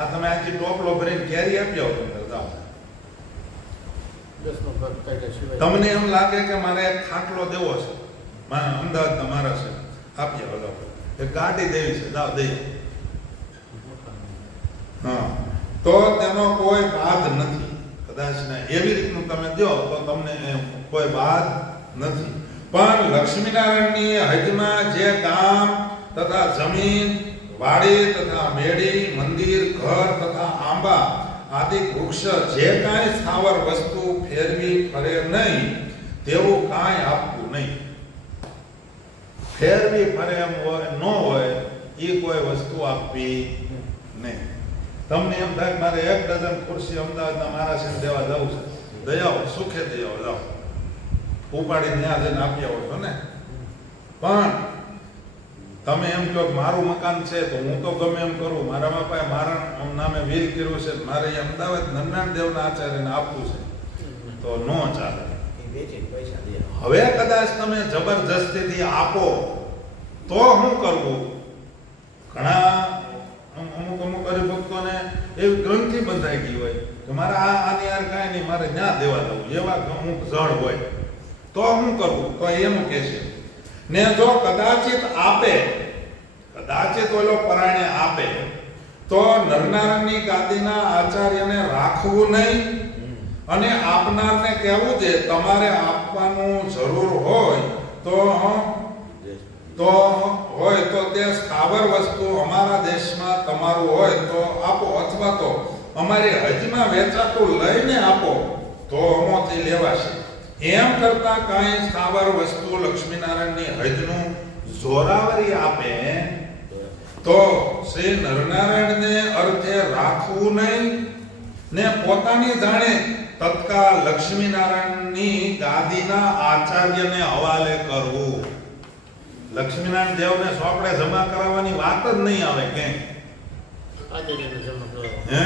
આ તમે આજી ટોપલો ભરીને કેરી આપી આવો તમે જાઓ. તમને એમ લાગે કે મારે એક ખાટલો દેવો છે, મારા અમદાવાદ મારા છે, આપી આવો જાઓ. એક ગાડી દેવી છે, જાઓ દઈ. હા, તો તેનો કોઈ બાદ નથી. કદાચ ને એવી રીતનું તમે દો તો તમને કોઈ બાદ નથી. પણ લક્ષ્મીનારાયણની હજમાં જે ગામ તથા જમીન, વાડી તથા મેડી, મંદિર, ઘર તથા આંબા આદિ વૃક્ષ જે કાંઈ સ્થાવર વસ્તુ ફેરવી ફરે નહીં તેવું કાંઈ આપવું નહીં. ફેરવી ફરે એમ હોય ન હોય એ કોઈ વસ્તુ આપવી નહીં. તમને એમ થાય મારે 1 ડઝન ખુરશી અમદાવાદના મહારાષ્ટ્ર દેવા જવું છે, દયાઓ સુખે દયાઓ જાઓ, ઉપાડીને ત્યાં જઈને આપી આવો છો ને. પણ તમે એમ કહો મારું મકાન છે તો હું તો ગમે એમ કરું, મારા બાપાએ મારા નામે વીલ કર્યું છે, મારે અમદાવાદ નરનારાયણ દેવના આચાર્યને આપવું છે, તો નો ચાલે. હવે કદાચ તમે જબરજસ્તીથી આપો તો શું કરવું? ઘણા અમુક હરિભક્તોને એવી ગ્રંથિ બંધાઈ ગઈ હોય કે મારે આની યાર કાંઈ નહીં, મારે ત્યાં દેવા જવું, એવા અમુક જળ હોય તો શું કરવું? તો એમ કે છે ને જો કદાચિત આપે, કદાચિત ઓલો પરાણે આપે તો નરનારાયણની ગાદીના આચાર્યને રાખવું નહીં અને આપનારને કહેવું છે તમારે આપવાનું જરૂર હોય તો તે સ્થાવર વસ્તુ અમારા દેશમાં તમારું હોય તો આપો, અથવા તો અમારી હજમાં વેચાતું લઈને આપો તો અમોથી લેવાશે. એમ કરતા કાંઈ સ્થાવર વસ્તુ લક્ષ્મીનારાયણની હજનું જોરાવરી આપે તો શ્રી નરનારાયણને અર્થે રાખવું નહીં ને પોતાની જાણે તત્કાળ લક્ષ્મીનારાયણની ગાદીના આચાર્યને હવાલે કરવું. લક્ષ્મીનારાયણ દેવને સોપડે જમા કરાવવાની વાત જ નહીં આવે કે આચાર્યને જમા કરાવવા. હે